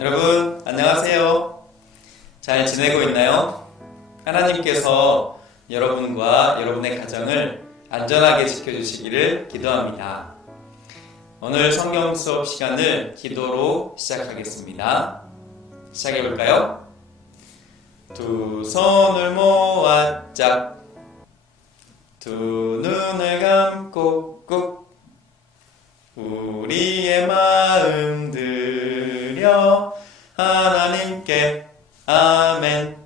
여러분 안녕하세요. 잘 지내고 있나요? 하나님께서 여러분과 여러분의 가정을 안전하게 지켜주시기를 기도합니다. 오늘 성경 수업 시간을 기도로 시작하겠습니다. 시작해볼까요? 두 손을 모아 짝, 두 눈을 감고 꾹, 우리의 마음 들여 하나님께 아멘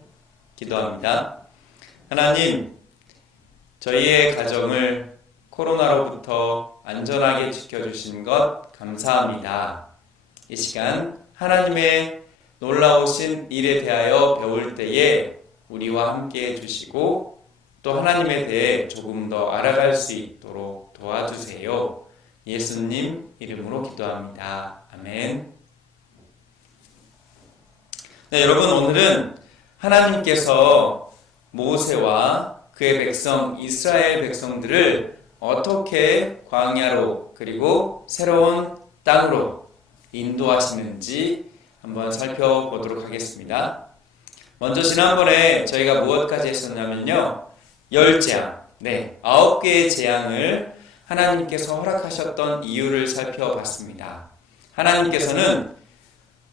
기도합니다. 하나님, 저희의 가정을 코로나로부터 안전하게 지켜주신 것 감사합니다. 이 시간 하나님의 놀라우신 일에 대하여 배울 때에 우리와 함께 해주시고 또 하나님에 대해 조금 더 알아갈 수 있도록 도와주세요. 예수님 이름으로 기도합니다. 아멘. 네, 여러분, 오늘은 하나님께서 모세와 그의 백성 이스라엘 백성들을 어떻게 광야로 그리고 새로운 땅으로 인도하시는지 한번 살펴보도록 하겠습니다. 먼저 지난번에 저희가 무엇까지 했었냐면요, 10재앙, 9개의 재앙을 하나님께서 허락하셨던 이유를 살펴봤습니다. 하나님께서는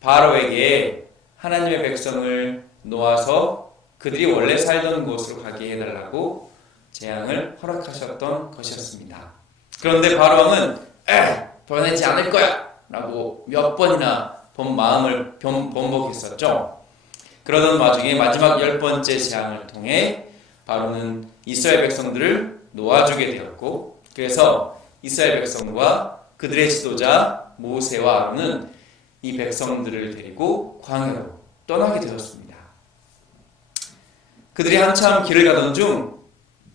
바로에게 하나님의 백성을 놓아서 그들이 원래 살던 곳으로 가게 해달라고 재앙을 허락하셨던 것이었습니다. 그런데 바로왕은 보내지 않을 거야! 라고 몇 번이나 마음을 번복했었죠. 그러던 와중에 마지막 10번째 재앙을 통해 바로는 이스라엘 백성들을 놓아주게 되었고, 그래서 이스라엘 백성과 그들의 지도자 모세와 아론은 이 백성들을 데리고 광야로 떠나게 되었습니다. 그들이 한참 길을 가던 중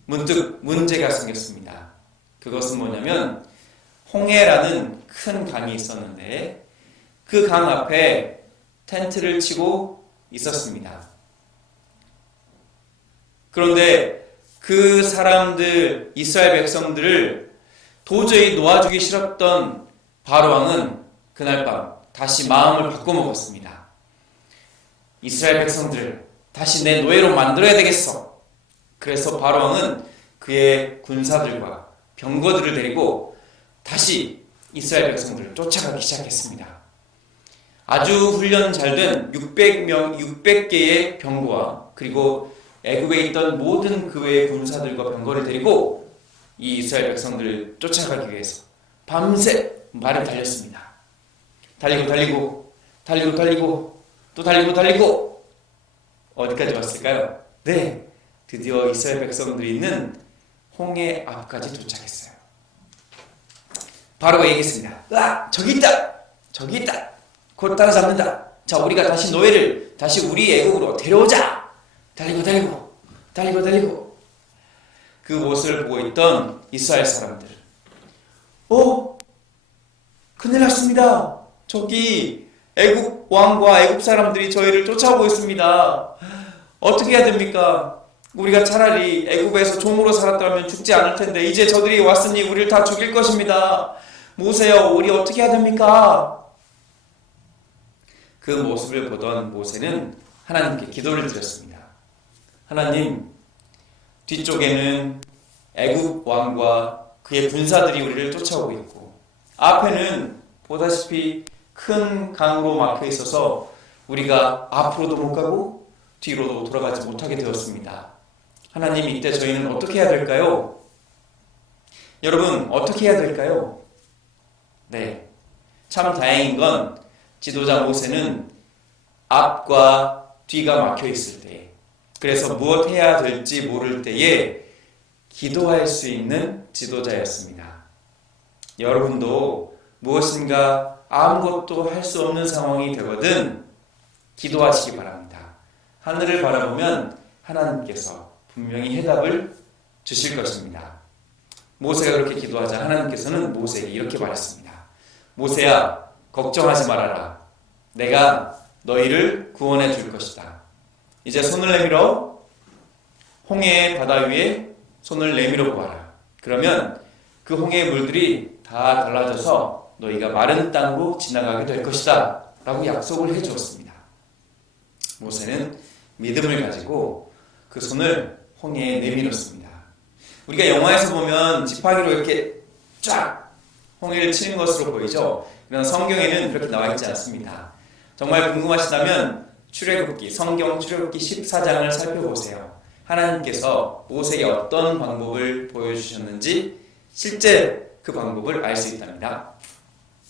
문득 문제가 생겼습니다. 그것은 뭐냐면 홍해라는 큰 강이 있었는데 그 강 앞에 텐트를 치고 있었습니다. 그런데 그 사람들, 이스라엘 백성들을 도저히 놓아주기 싫었던 바로왕은 그날 밤 다시 마음을 바꿔먹었습니다. 이스라엘 백성들을 다시 내 노예로 만들어야 되겠어. 그래서 바로왕은 그의 군사들과 병거들을 데리고 다시 이스라엘 백성들을 쫓아가기 시작했습니다. 아주 훈련 잘된 600개의 병거와 그리고 애국에 있던 모든 그 외의 군사들과 병거를 데리고 이 이스라엘 백성들을 쫓아가기 위해서 밤새 말을 달렸습니다. 달리고 또 달리고 어디까지 왔을까요? 네, 드디어 이스라엘 백성들이 있는 홍해 앞까지 도착했어요. 바로 얘기했습니다. 저기 있다. 곧 따라잡는다. 자, 우리가 다시 노예를 다시 우리 애국으로 데려오자. 달리고 그 모습을 보고 있던 이스라엘 사람들, 큰일 났습니다. 저기 애국 왕과 애국 사람들이 저희를 쫓아오고 있습니다. 어떻게 해야 됩니까? 우리가 차라리 애국에서 종으로 살았다면 죽지 않을 텐데 이제 저들이 왔으니 우리를 다 죽일 것입니다. 모세여, 우리 어떻게 해야 됩니까? 그 모습을 보던 모세는 하나님께 기도를 드렸습니다. 하나님, 뒤쪽에는 애국 왕과 그의 군사들이 우리를 쫓아오고 있고 앞에는 보다시피 큰 강으로 막혀 있어서 우리가 앞으로도 못 가고 뒤로도 돌아가지 못하게 되었습니다. 하나님, 이때 저희는 어떻게 해야 될까요? 여러분, 어떻게 해야 될까요? 네, 참 다행인 건 지도자 모세는 앞과 뒤가 막혀 있을 때, 그래서 무엇 해야 될지 모를 때에 기도할 수 있는 지도자였습니다. 여러분도 무엇인가 아무것도 할 수 없는 상황이 되거든 기도하시기 바랍니다. 하늘을 바라보면 하나님께서 분명히 해답을 주실 것입니다. 모세가 그렇게 기도하자 하나님께서는 모세에게 이렇게 말했습니다. 모세야, 걱정하지 말아라. 내가 너희를 구원해 줄 것이다. 이제 손을 내밀어 홍해의 바다 위에 손을 내밀어 보아라. 그러면 그 홍해의 물들이 다 달라져서 너희가 마른 땅으로 지나가게 될 것이다. 라고 약속을 해주었습니다. 모세는 믿음을 가지고 그 손을 홍해에 내밀었습니다. 우리가 영화에서 보면 지팡이로 이렇게 쫙 홍해를 치는 것으로 보이죠. 그러나 성경에는 그렇게 나와 있지 않습니다. 정말 궁금하시다면 성경 출애굽기 14장을 살펴보세요. 하나님께서 모세에게 어떤 방법을 보여주셨는지 실제 그 방법을 알 수 있답니다.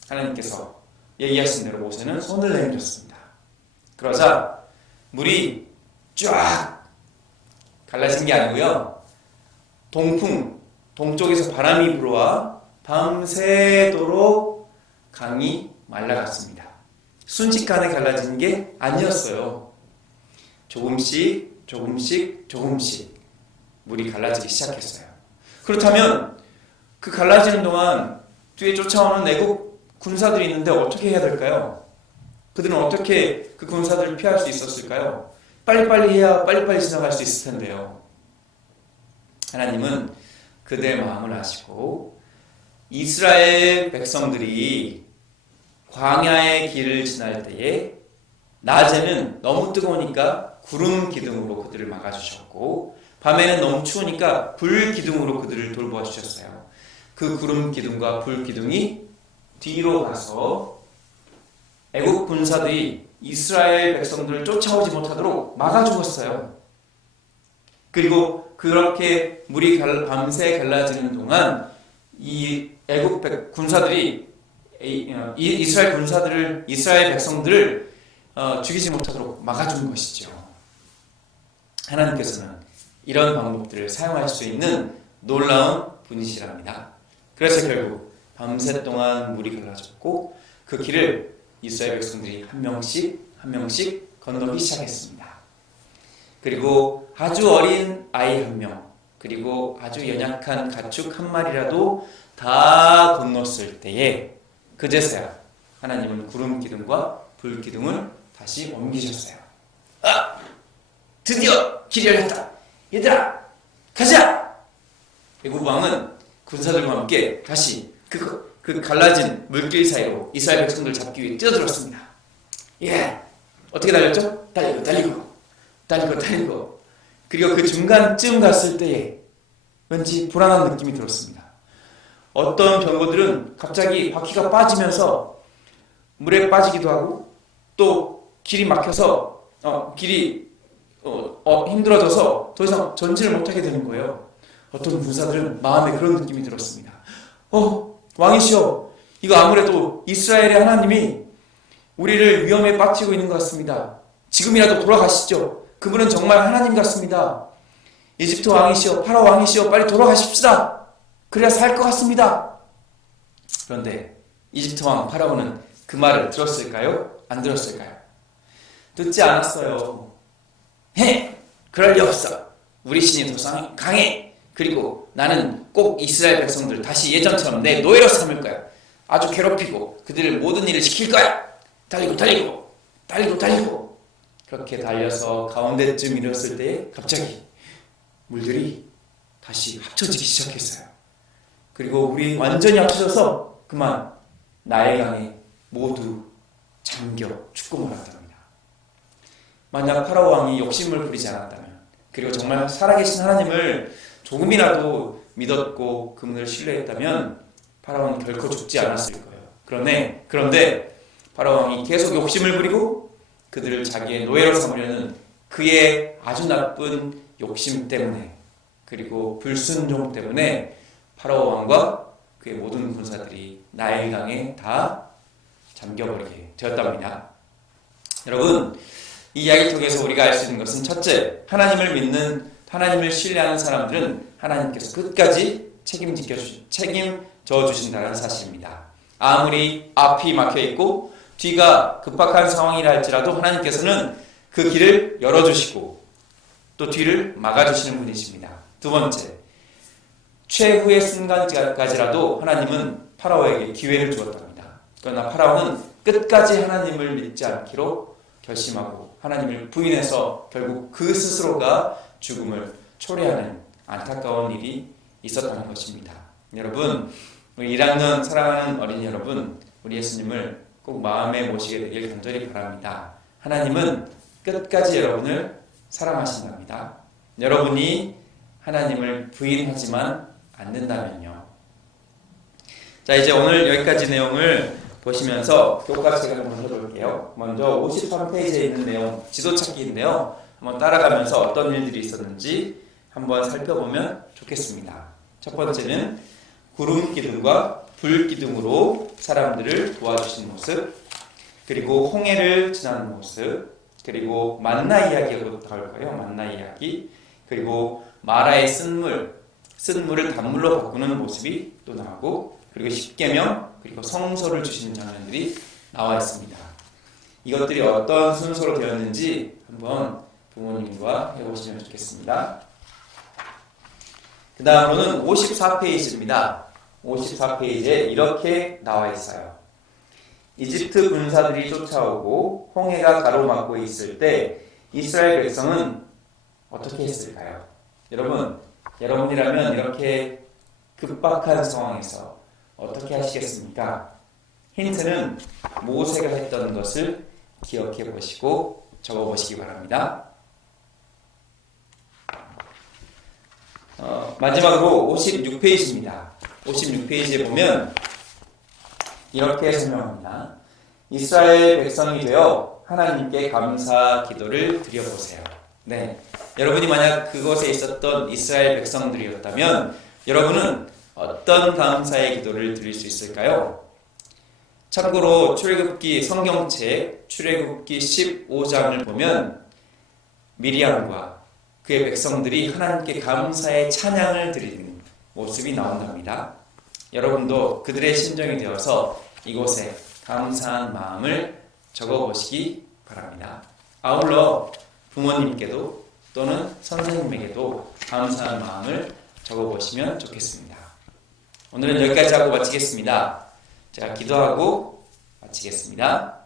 하나님께서 얘기하신 대로 모세는 손을 내밀었습니다. 그러자 물이 쫙 갈라진 게 아니고요, 동쪽에서 바람이 불어와 밤새도록 강이 말라갔습니다. 순식간에 갈라진 게 아니었어요. 조금씩 물이 갈라지기 시작했어요. 그렇다면 그 갈라지는 동안 뒤에 쫓아오는 애국 군사들이 있는데 어떻게 해야 될까요? 그들은 어떻게 그 군사들을 피할 수 있었을까요? 빨리빨리 해야 빨리빨리 지나갈 수 있을 텐데요. 하나님은 그들의 마음을 아시고 이스라엘 백성들이 광야의 길을 지날 때에 낮에는 너무 뜨거우니까 구름 기둥으로 그들을 막아주셨고, 밤에는 너무 추우니까 불 기둥으로 그들을 돌보아 주셨어요. 그 구름 기둥과 불 기둥이 뒤로 가서 애국 군사들이 이스라엘 백성들을 쫓아오지 못하도록 막아주었어요. 그리고 그렇게 물이 밤새 갈라지는 동안 이 애국 군사들이 이스라엘 백성들을 죽이지 못하도록 막아준 것이죠. 하나님께서는 이런 방법들을 사용할 수 있는 놀라운 분이시랍니다. 그래서 결국 밤새 동안 물이 갈라졌고 그 길을 이스라엘 백성들이 한 명씩 건너기 시작했습니다. 그리고 아주 어린 아이 한 명, 그리고 아주 연약한 가축 한 마리라도 다 건넜을 때에 그제서야 하나님은 구름 기둥과 불 기둥을 다시 옮기셨어요. 드디어 길이 열렸다. 얘들아, 가자! 애국 왕은 군사들과 함께 다시 그 갈라진 물길 사이로 이스라엘 백성들을 잡기 위해 뛰어들었습니다. 어떻게 달렸죠? 달리고. 그리고 그 중간쯤 갔을 때에 왠지 불안한 느낌이 들었습니다. 어떤 병거들은 갑자기 바퀴가 빠지면서 물에 빠지기도 하고, 또 길이 막혀서 힘들어져서 더 이상 전진을 못하게 되는 거예요. 어떤 군사들은 마음에 그런 느낌이 들었습니다. 왕이시여, 이거 아무래도 이스라엘의 하나님이 우리를 위험에 빠뜨리고 있는 것 같습니다. 지금이라도 돌아가시죠. 그분은 정말 하나님 같습니다. 이집트 왕이시여, 파라오 왕이시여, 빨리 돌아가십시다. 그래야 살 것 같습니다. 그런데 이집트 왕 파라오는 그 말을 들었을까요? 안 들었을까요? 듣지 않았어요. 그럴 리 없어. 우리 신이 더 강해. 그리고 나는 꼭 이스라엘 백성들 다시 예전처럼 내 노예로 삼을 거야. 아주 괴롭히고 그들을 모든 일을 시킬 거야. 달리고 그렇게 달려서 가운데쯤 이뤘을 때 갑자기 물들이 다시 합쳐지기 시작했어요. 그리고 물이 완전히 합쳐져서 그만 나일강에 모두 잠겨 죽고 말았답니다. 만약 파라오 왕이 욕심을 부리지 않았다면, 그리고 정말 살아계신 하나님을 조금이라도 믿었고 그분을 신뢰했다면 파라오는 결코 죽지 않았을 거예요. 그런데 파라오 왕이 계속 욕심을 부리고 그들을 자기의 노예로 삼으려는 그의 아주 나쁜 욕심 때문에, 그리고 불순종 때문에 파라오 왕과 그의 모든 군사들이 나일강에 다 잠겨버리게 되었답니다. 여러분, 이 이야기를 통해서 우리가 알 수 있는 것은, 첫째, 하나님을 신뢰하는 사람들은 하나님께서 끝까지 책임져 주신다는 사실입니다. 아무리 앞이 막혀있고 뒤가 급박한 상황이라 할지라도 하나님께서는 그 길을 열어주시고 또 뒤를 막아주시는 분이십니다. 두 번째, 최후의 순간까지라도 하나님은 파라오에게 기회를 주었답니다. 그러나 파라오는 끝까지 하나님을 믿지 않기로 결심하고 하나님을 부인해서 결국 그 스스로가 죽음을 초래하는 안타까운 일이 있었다는 것입니다. 여러분, 우리 1학년 사랑하는 어린이 여러분, 우리 예수님을 꼭 마음에 모시게 되길 간절히 바랍니다. 하나님은 끝까지 여러분을 사랑하신답니다. 여러분이 하나님을 부인하지만 않는다면요. 자, 이제 오늘 여기까지 내용을 보시면서 교과책을 한번 해볼게요. 먼저 53페이지에 있는 내용, 지도 찾기인데요. 한번 따라가면서 어떤 일들이 있었는지 한번 살펴보면 좋겠습니다. 첫 번째는 구름 기둥과 불 기둥으로 사람들을 도와주신 모습, 그리고 홍해를 지나는 모습, 그리고 만나 이야기가 나올 거예요. 만나 이야기, 그리고 마라의 쓴물을 단물로 바꾸는 모습이 또 나오고, 그리고 십계명, 그리고 성소를 주시는 장면들이 나와 있습니다. 이것들이 어떤 순서로 되었는지 한번 부모님과 해보시면 좋겠습니다. 그 다음으로는 54페이지입니다. 54페이지에 이렇게 나와 있어요. 이집트 군사들이 쫓아오고 홍해가 가로막고 있을 때 이스라엘 백성은 어떻게 했을까요? 여러분이라면 이렇게 급박한 상황에서 어떻게 하시겠습니까? 힌트는 모세가 했던 것을 기억해 보시고 적어 보시기 바랍니다. 마지막으로 56페이지입니다. 56페이지에 보면 이렇게 설명합니다. 이스라엘 백성이 되어 하나님께 감사 기도를 드려보세요. 네, 여러분이 만약 그곳에 있었던 이스라엘 백성들이었다면 여러분은 어떤 감사의 기도를 드릴 수 있을까요? 참고로 출애굽기 성경책 출애굽기 15장을 보면 미리암과 그의 백성들이 하나님께 감사의 찬양을 드리는 모습이 나온답니다. 여러분도 그들의 심정이 되어서 이곳에 감사한 마음을 적어보시기 바랍니다. 아울러 부모님께도 또는 선생님에게도 감사한 마음을 적어보시면 좋겠습니다. 오늘은 여기까지 하고 마치겠습니다. 제가 기도하고 마치겠습니다.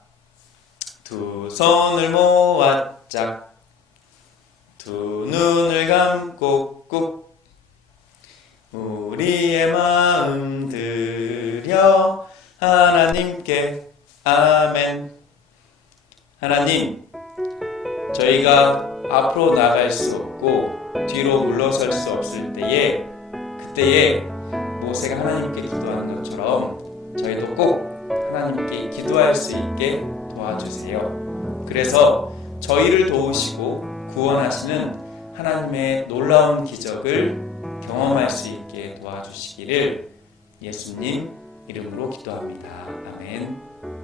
두 손을 모아 짝, 두 눈을 감고 꾹, 우리의 마음 드려 하나님께 아멘. 하나님, 저희가 앞으로 나갈 수 없고 뒤로 물러설 수 없을 때에, 그때에 모세가 하나님께 기도하는 것처럼 저희도 꼭 하나님께 기도할 수 있게 도와주세요. 그래서 저희를 도우시고 구원하시는 하나님의 놀라운 기적을 경험할 수 있게 도와주시기를 예수님 이름으로 기도합니다. 아멘.